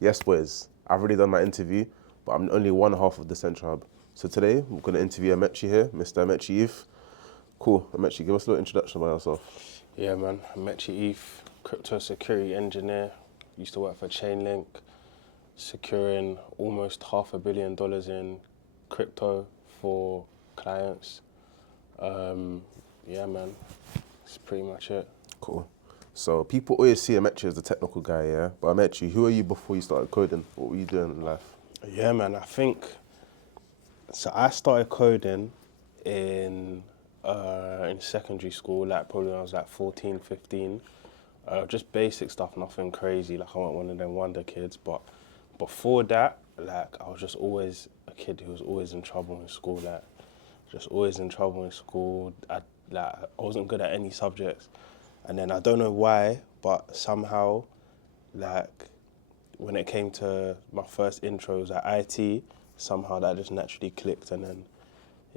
Yes, boys. I've already done my interview, but I'm only one half of the DeCentral Hub. So today, we're going to interview Amaechi here, Mr. Amaechi Youth. Cool. Amaechi, give us a little introduction about yourself. Yeah, man. Amaechi, crypto security engineer. Used to work for Chainlink, securing almost $500 million in crypto for clients. Yeah, man. That's pretty much it. Cool. So people always see Amaechi as the technical guy, yeah? But Amaechi, who are you before you started coding? What were you doing in life? Yeah, man. So I started coding in secondary school, like probably when I was like 14, 15. Just basic stuff, nothing crazy. Like I wasn't one of them wonder kids. But before that, like I was just always a kid who was always in trouble in school. Like just always in trouble in school. I wasn't good at any subjects, and then I don't know why, but somehow, like when it came to my first intros at IT, somehow that just naturally clicked, and then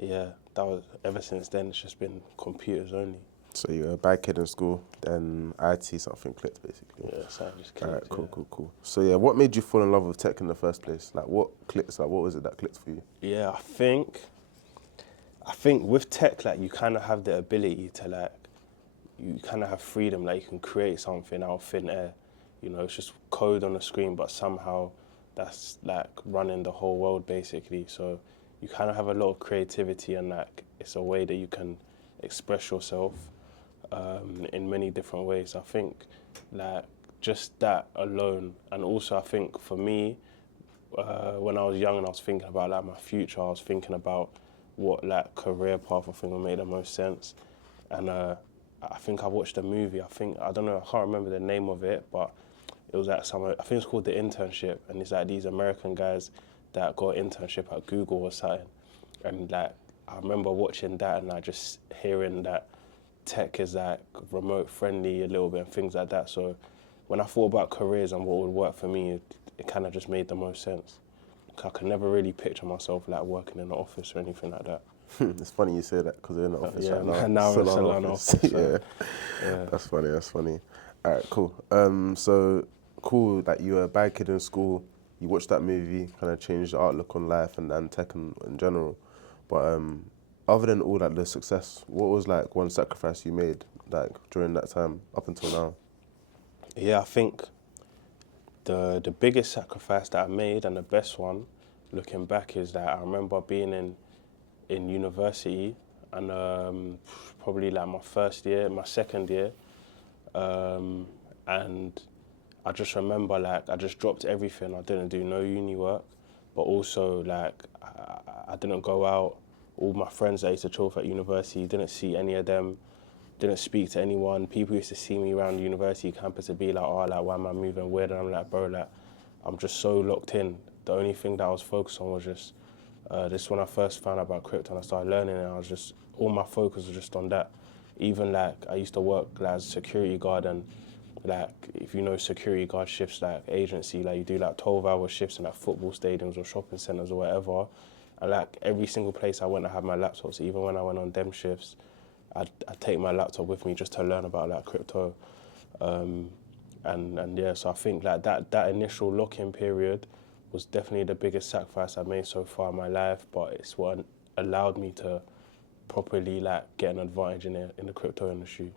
yeah, that was ever since then. It's just been computers only. So you were a bad kid in school, then IT, something clicked basically. Yeah, so I just All right, clicked. cool. So yeah, what made you fall in love with tech in the first place? Like what clicked? Like what was it that clicked for you? Yeah, I think with tech, like you kind of have the ability to like, you kind of have freedom. Like you can create something out of thin air. You know, it's just code on the screen, but somehow that's like running the whole world basically. So you kind of have a lot of creativity, and like it's a way that you can express yourself in many different ways. I think like just that alone, and also I think for me, when I was young and I was thinking about like my future, I was thinking about what like career path I think would make the most sense. And I think I watched a movie. I don't know. I can't remember the name of it, but it was like I think it's called The Internship, and it's like these American guys that got an internship at Google or something. And like I remember watching that and like just hearing that tech is like remote friendly a little bit and things like that. So when I thought about careers and what would work for me, it kind of just made the most sense. I could never really picture myself like working in an office or anything like that. It's funny you say that because we're in the office Yeah, right now. now we're still in office. office. Yeah, Yeah. that's funny. All right, cool. So cool that you were a bad kid in school. You watched that movie, kind of changed your outlook on life and tech in general. But other than all that, the success, what was like one sacrifice you made like during that time up until now? Yeah, I think the biggest sacrifice that I made and the best one, looking back, is that I remember being in university and probably like my second year, and I just remember like I just dropped everything. I didn't do no uni work, but also like I didn't go out. All my friends that I used to chill with at university, didn't see any of them, didn't speak to anyone. People used to see me around the university campus and be like, oh, like, why am I moving weird? And I'm like, bro, like, I'm just so locked in. The only thing that I was focused on was just, this when I first found out about crypto and I started learning it, all my focus was just on that. Even like, I used to work like, as a security guard, and like, if you know security guard shifts, like agency, like you do like 12-hour shifts in like football stadiums or shopping centers or whatever. And like every single place I went, I had my laptop. So even when I went on dem shifts, I'd take my laptop with me just to learn about like crypto, and yeah. So I think like that initial lock-in period was definitely the biggest sacrifice I've made so far in my life. But it's what allowed me to properly like get an advantage in the crypto industry.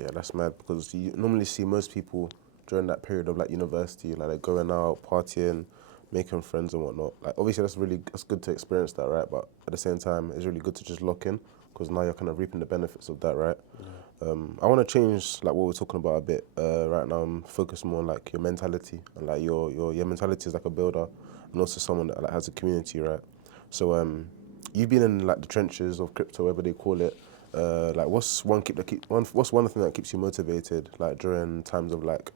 Yeah, that's mad because you normally see most people during that period of like university, like they're going out, partying, making friends and whatnot. Like obviously that's good to experience that, right? But at the same time, it's really good to just lock in because now you're kind of reaping the benefits of that, right? Yeah. I want to change like what we're talking about a bit. Right now, I'm focused more on like your mentality and like your mentality is like a builder and also someone that like has a community, right? So you've been in like the trenches of crypto, whatever they call it. Like what's one thing that keeps you motivated like during times of like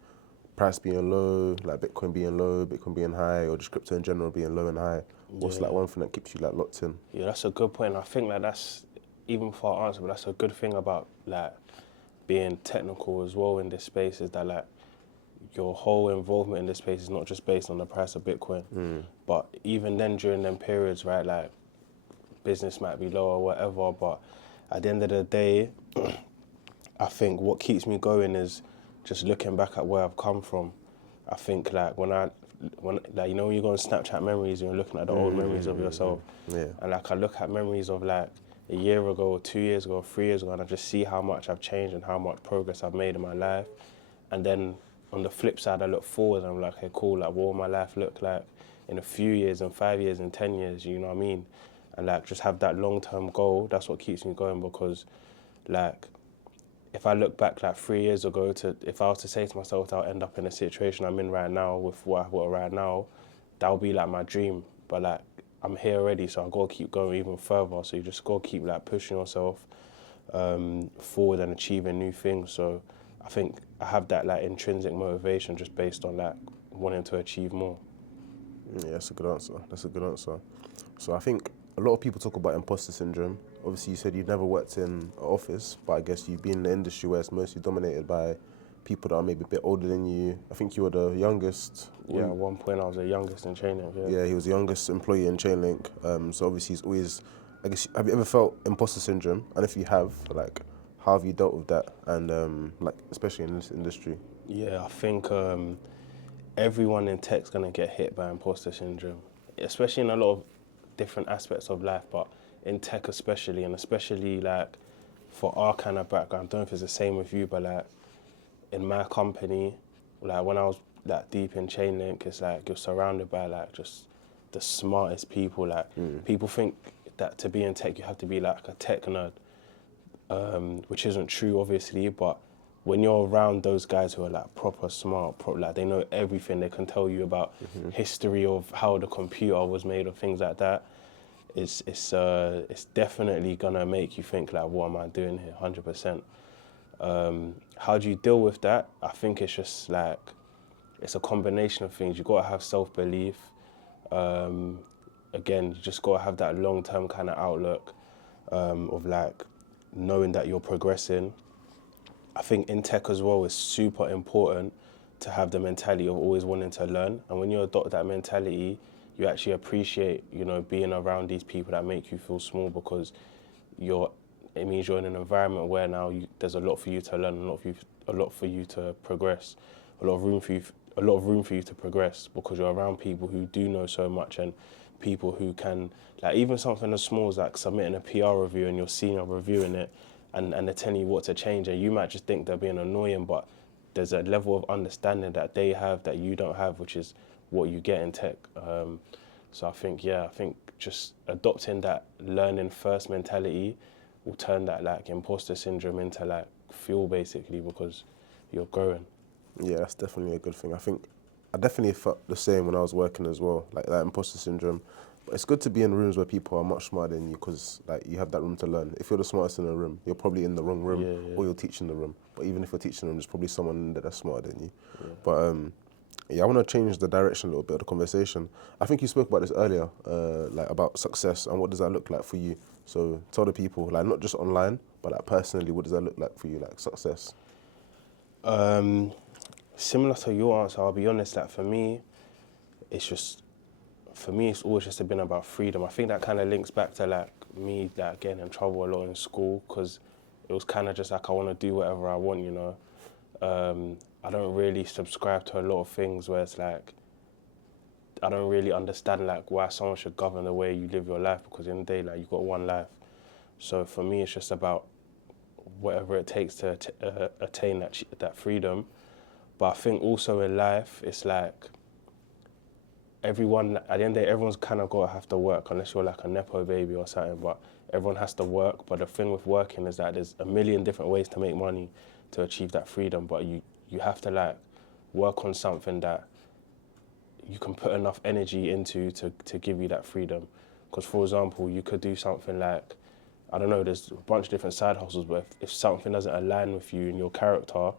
price being low, like Bitcoin being low, Bitcoin being high, or just crypto in general being low and high? What's like Yeah. one thing that keeps you like locked in? Yeah, that's a good point. I think like that's, even before I answer, but that's a good thing about like being technical as well in this space, is that like your whole involvement in this space is not just based on the price of Bitcoin. But even then, during them periods, right, like business might be low or whatever, but at the end of the day, I think what keeps me going is just looking back at where I've come from. I think like when I when, like, you know, when you go on Snapchat memories and you're looking at the old memories of yourself, Yeah. and like I look at memories of like a year ago, or 2 years ago, or 3 years ago, and I just see how much I've changed and how much progress I've made in my life. And then on the flip side, I look forward and I'm like, hey, cool, like what will my life look like in a few years, in 5 years, in 10 years, you know what I mean? And like just have that long-term goal. That's what keeps me going, because like if I look back like 3 years ago, to if I was to say to myself that I'll end up in a situation I'm in right now with what I've got right now, that would be like my dream. But like I'm here already, so I've got to keep going even further. So you just got to keep like pushing yourself forward and achieving new things. So I think I have that like intrinsic motivation just based on like wanting to achieve more. Yeah, that's a good answer. That's a good answer. So I think a lot of people talk about imposter syndrome. Obviously, you said you've never worked in an office, but I guess you've been in the industry where it's mostly dominated by people that are maybe a bit older than you. I think you were the youngest. Yeah, at one point I was the youngest in training. Yeah. Yeah, he was the youngest employee in Chainlink. So obviously, he's always. I guess, have you ever felt imposter syndrome? And if you have, like, how have you dealt with that? And like, especially in this industry. Yeah, I think everyone in tech's gonna get hit by imposter syndrome, especially in a lot of different aspects of life, but in tech especially, and especially like for our kind of background. I don't know if it's the same with you, but like in my company, like when I was like deep in Chainlink, it's like you're surrounded by like just the smartest people. Like people think that to be in tech you have to be like a tech nerd, which isn't true obviously, but when you're around those guys who are like proper smart, like they know everything, they can tell you about history of how the computer was made or things like that. It's definitely gonna make you think like, what am I doing here? 100%. How do you deal with that? I think it's just like it's a combination of things. You gotta have self-belief. Again, you just gotta have that long-term kind of outlook of like knowing that you're progressing. I think in tech as well, it's super important to have the mentality of always wanting to learn. And when you adopt that mentality, you actually appreciate, you know, being around these people that make you feel small, because it means you're in an environment where now there's a lot for you to learn, a lot for you to progress, a lot of room for you to progress, because you're around people who do know so much, and people who can, like, even something as small as like submitting a PR review and your senior reviewing it, and they're telling you what to change, and you might just think they're being annoying, but there's a level of understanding that they have that you don't have, which is what you get in tech. So I think just adopting that learning first mentality will turn that like imposter syndrome into like fuel, basically, because you're growing. Yeah, that's definitely a good thing. I think I definitely felt the same when I was working as well, like that imposter syndrome. But it's good to be in rooms where people are much smarter than you, because like you have that room to learn. If you're the smartest in a room, you're probably in the wrong room, Yeah. or you're teaching the room. But even if you're teaching the room, there's probably someone in there that's smarter than you. Yeah. But yeah, I want to change the direction a little bit of the conversation. I think you spoke about this earlier, like about success and what does that look like for you. So tell the people, like not just online, but like personally, what does that look like for you, like success? Similar to your answer, I'll be honest, like for me, it's always just been about freedom. I think that kind of links back to like me like getting in trouble a lot in school, because it was kind of just like I want to do whatever I want, you know. I don't really subscribe to a lot of things where it's like I don't really understand like why someone should govern the way you live your life, because in the day, like, you've got one life. So for me, it's just about whatever it takes to attain that freedom. But I think also in life, it's like everyone, at the end of the day, everyone's kind of got to have to work, unless you're like a Nepo baby or something, but everyone has to work. But the thing with working is that there's a million different ways to make money to achieve that freedom, but you have to like work on something that you can put enough energy into to give you that freedom. Because for example, you could do something like, I don't know, there's a bunch of different side hustles, but if something doesn't align with you and your character,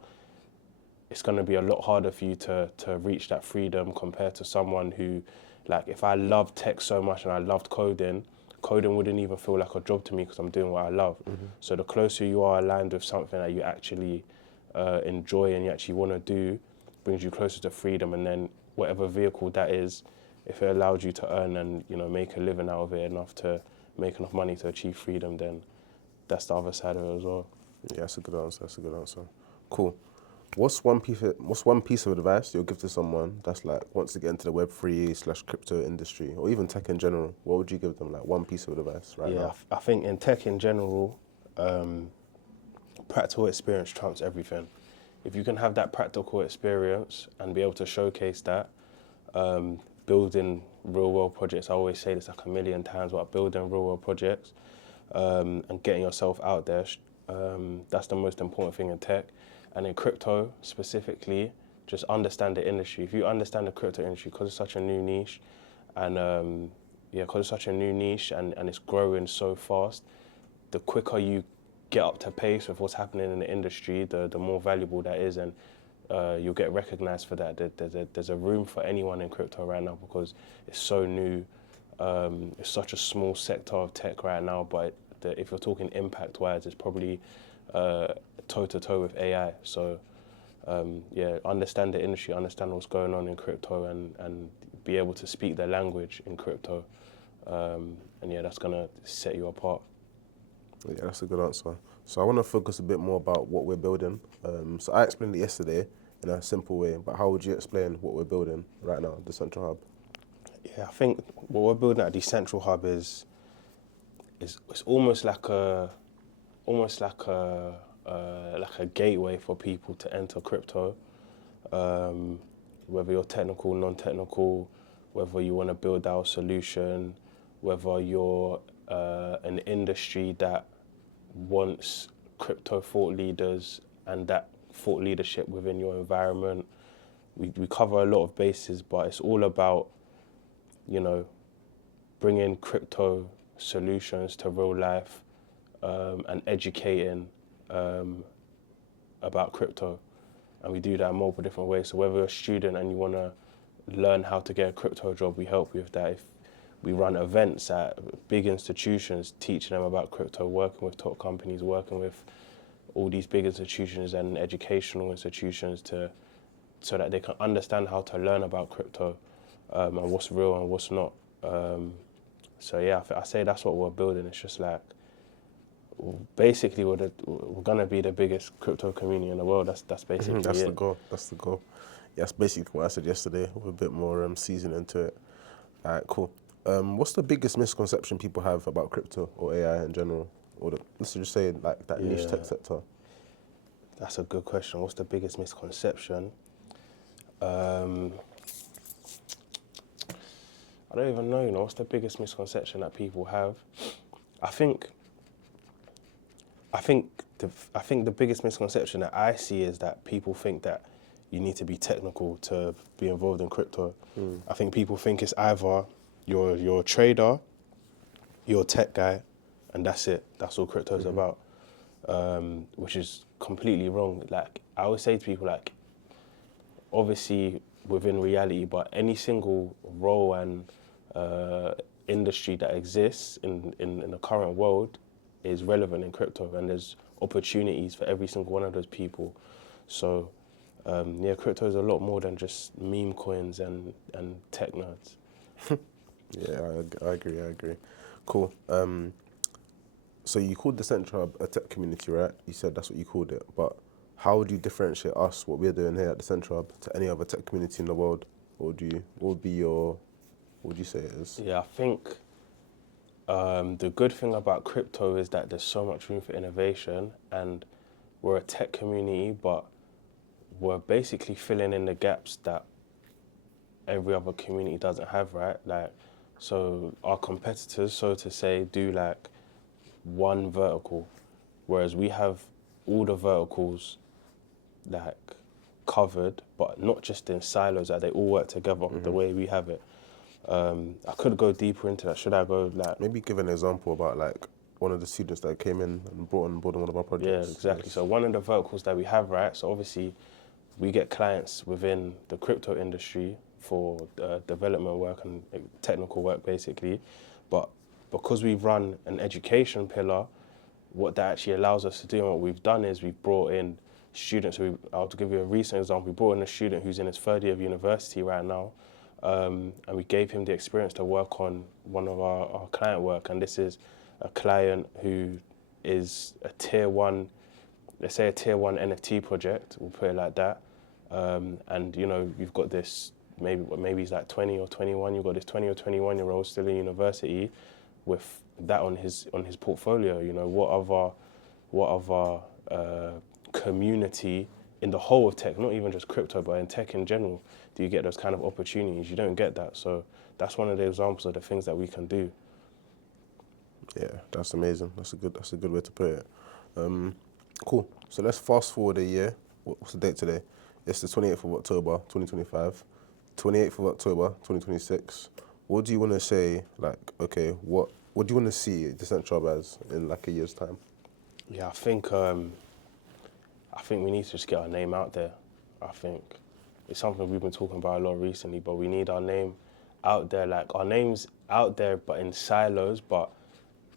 it's going to be a lot harder for you to reach that freedom compared to someone who, like, if I loved tech so much and I loved coding wouldn't even feel like a job to me because I'm doing what I love. So the closer you are aligned with something that you actually enjoy and you actually want to do, brings you closer to freedom. And then whatever vehicle that is, if it allowed you to earn and, you know, make a living out of it enough to make enough money to achieve freedom, then that's the other side of it as well. Yeah, that's a good answer. That's a good answer. Cool. What's one piece of advice you'll give to someone that's like wants to get into the Web3/crypto industry or even tech in general? What would you give them? Like one piece of advice right Yeah, now? I think in tech in general, practical experience trumps everything. If you can have that practical experience and be able to showcase that, building real world projects, I always say this like a million times, but building real world projects and getting yourself out there, that's the most important thing in tech. And in crypto specifically, just understand the industry. If you understand the crypto industry, because it's such a new niche, and because it's such a new niche and it's growing so fast, the quicker you get up to pace with what's happening in the industry, the more valuable that is, and you'll get recognized for that. There's a room for anyone in crypto right now because it's so new. It's such a small sector of tech right now, but if you're talking impact-wise, it's probably toe-to-toe with AI. So understand the industry, understand what's going on in crypto, and be able to speak the language in crypto. And that's going to set you apart. Yeah, that's a good answer. So I want to focus a bit more about what we're building. So I explained it yesterday in a simple way, but how would you explain what we're building right now, the Central Hub? Yeah, I think what we're building at DeCentral Hub is it's almost like a gateway for people to enter crypto. Whether you're technical, non-technical, whether you want to build out a solution, whether you're an industry that wants crypto thought leaders and that thought leadership within your environment. We cover a lot of bases, but it's all about, bringing crypto solutions to real life and educating about crypto. And we do that in multiple different ways. So whether you're a student and you want to learn how to get a crypto job, we help you with that. If we run events at big institutions, teaching them about crypto, working with top companies, working with all these big institutions and educational institutions so that they can understand how to learn about crypto and what's real and what's not. I say that's what we're building. It's just like, basically we're going to be the biggest crypto community in the world. That's basically That's it. the goal. That's the goal. Yeah, that's basically what I said yesterday with a bit more seasoning to it. All right, cool. What's the biggest misconception people have about crypto or AI in general? Let's just say like that niche tech sector. That's a good question. What's the biggest misconception? I don't even know, what's the biggest misconception that people have? I think the biggest misconception that I see is that people think that you need to be technical to be involved in crypto. I think people think it's either you're a trader, you're a tech guy, and that's it. That's all crypto is about, which is completely wrong. Like I always say to people, like obviously within reality, but any single role and industry that exists in the current world is relevant in crypto, and there's opportunities for every single one of those people. So crypto is a lot more than just meme coins and tech nerds. Yeah, I agree. Cool. So you called the Central Hub a tech community, right? You said that's what you called it, but how would you differentiate us, what we're doing here at the Central Hub, to any other tech community in the world? What would you say it is? Yeah, I think the good thing about crypto is that there's so much room for innovation, and we're a tech community, but we're basically filling in the gaps that every other community doesn't have, right? Like, so our competitors, so to say, do like one vertical, whereas we have all the verticals like covered, but not just in silos, that they all work together the way we have it. I could go deeper into that. Should I go like? Maybe give an example about like one of the students that came in and brought on board one of our Yeah, projects. exactly. So one of the verticals that we have, right? So obviously, we get clients within the crypto industry for development work and technical work, basically. But because we run an education pillar, what that actually allows us to do and what we've done is we've brought in students. I'll give you a recent example. We brought in a student who's in his third year of university right now, and we gave him the experience to work on one of our client work. And this is a client who is a tier one let's say a tier 1 NFT project, we'll put it like that, and you know, you've got this, maybe he's like 20 or 21, you've got this 20 or 21-year-old still in university with that on his portfolio. You know, what other community in the whole of tech, not even just crypto, but in tech in general, do you get those kind of opportunities? You don't get that. So that's one of the examples of the things that we can do. Yeah, that's amazing. That's a good way to put it. Cool. So let's fast forward a year. What's the date today? It's the 28th of October, 2025. 28th of October, 2026. What do you want to say? Like, okay, what do you want to see DeCentral Hub as in like a year's time? Yeah, I think we need to just get our name out there. I think it's something we've been talking about a lot recently, but we need our name out there. Like, our name's out there, but in silos, but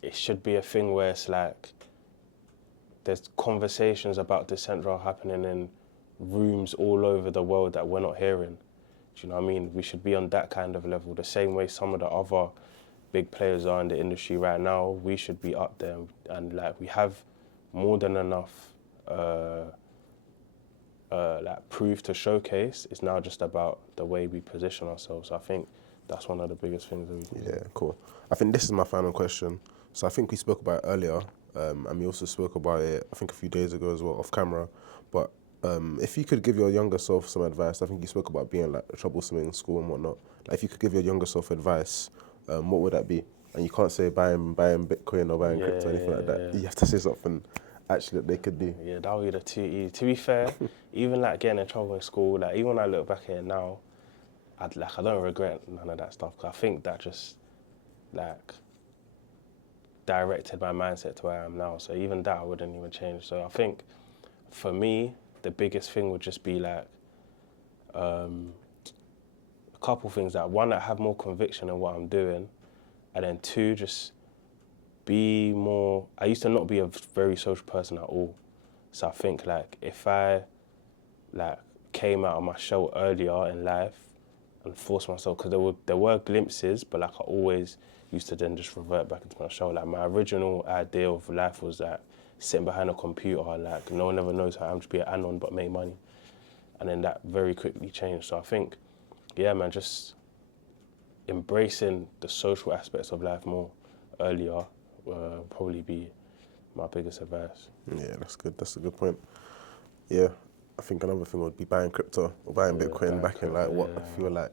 it should be a thing where it's like there's conversations about DeCentral happening in rooms all over the world that we're not hearing. Do you know what I mean? We should be on that kind of level, the same way some of the other big players are in the industry right now. We should be up there, and like we have more than enough like proof to showcase. It's now just about the way we position ourselves. I think that's one of the biggest things that we can do. Yeah, cool. I think this is my final question. So I think we spoke about it earlier, and we also spoke about it, I think, a few days ago as well, off camera. But if you could give your younger self some advice, I think you spoke about being like troublesome in school and whatnot. Like, if you could give your younger self advice, what would that be? And you can't say buying Bitcoin or buying crypto or anything like that. You have to say something actually that they could do. Yeah, that would be the too easy. To be fair, even like getting in trouble in school, like even when I look back at it now, I don't regret none of that stuff, because I think that just like directed my mindset to where I am now. So even that I wouldn't even change. So I think for me, the biggest thing would just be like a couple things. That one, I have more conviction in what I'm doing, and then two, just be more. I used to not be a very social person at all. So I think like if I like came out of my shell earlier in life and forced myself, because there were glimpses, but like I always used to then just revert back into my shell. Like my original idea of life was like sitting behind a computer, like no one ever knows how I'm to be an anon but make money. And then that very quickly changed. So I think, yeah, man, just embracing the social aspects of life more earlier probably be my biggest advice. Yeah, that's good. That's a good point. Yeah, I think another thing would be buying crypto or buying Bitcoin back in like what, if you were like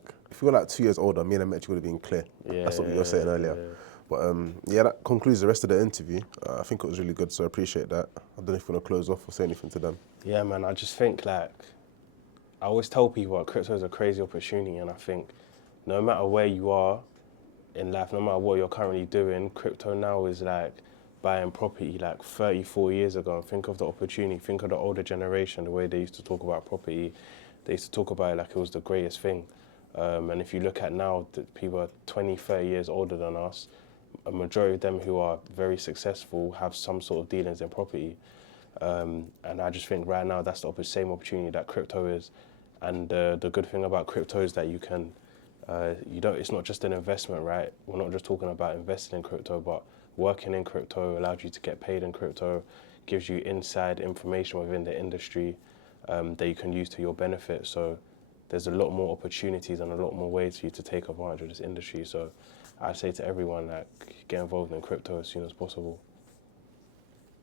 2 years older, me and Amaechi would have been clear. That's what you were saying earlier. But yeah, that concludes the rest of the interview. I think it was really good, so I appreciate that. I don't know if you want to close off or say anything to them. Yeah, man, I just think like, I always tell people that crypto is a crazy opportunity, and I think no matter where you are in life, no matter what you're currently doing, crypto now is like buying property like 34 years ago. And think of the opportunity, think of the older generation, the way they used to talk about property. They used to talk about it like it was the greatest thing. And if you look at now, the people are 20, 30 years older than us. A majority of them who are very successful have some sort of dealings in property. And I just think right now that's the same opportunity that crypto is. And the good thing about crypto is that you can, it's not just an investment, right? We're not just talking about investing in crypto, but working in crypto allows you to get paid in crypto, gives you inside information within the industry that you can use to your benefit. So there's a lot more opportunities and a lot more ways for you to take advantage of this industry. So I say to everyone, like, get involved in crypto as soon as possible.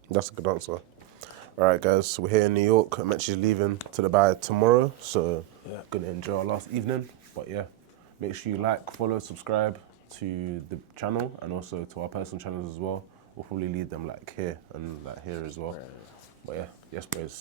That's a good answer. All right, guys, we're here in New York. I'm actually leaving to Dubai tomorrow, so yeah, gonna enjoy our last evening. But yeah, make sure you like, follow, subscribe to the channel and also to our personal channels as well. We'll probably leave them like here and like here as well. But yeah, yes, boys.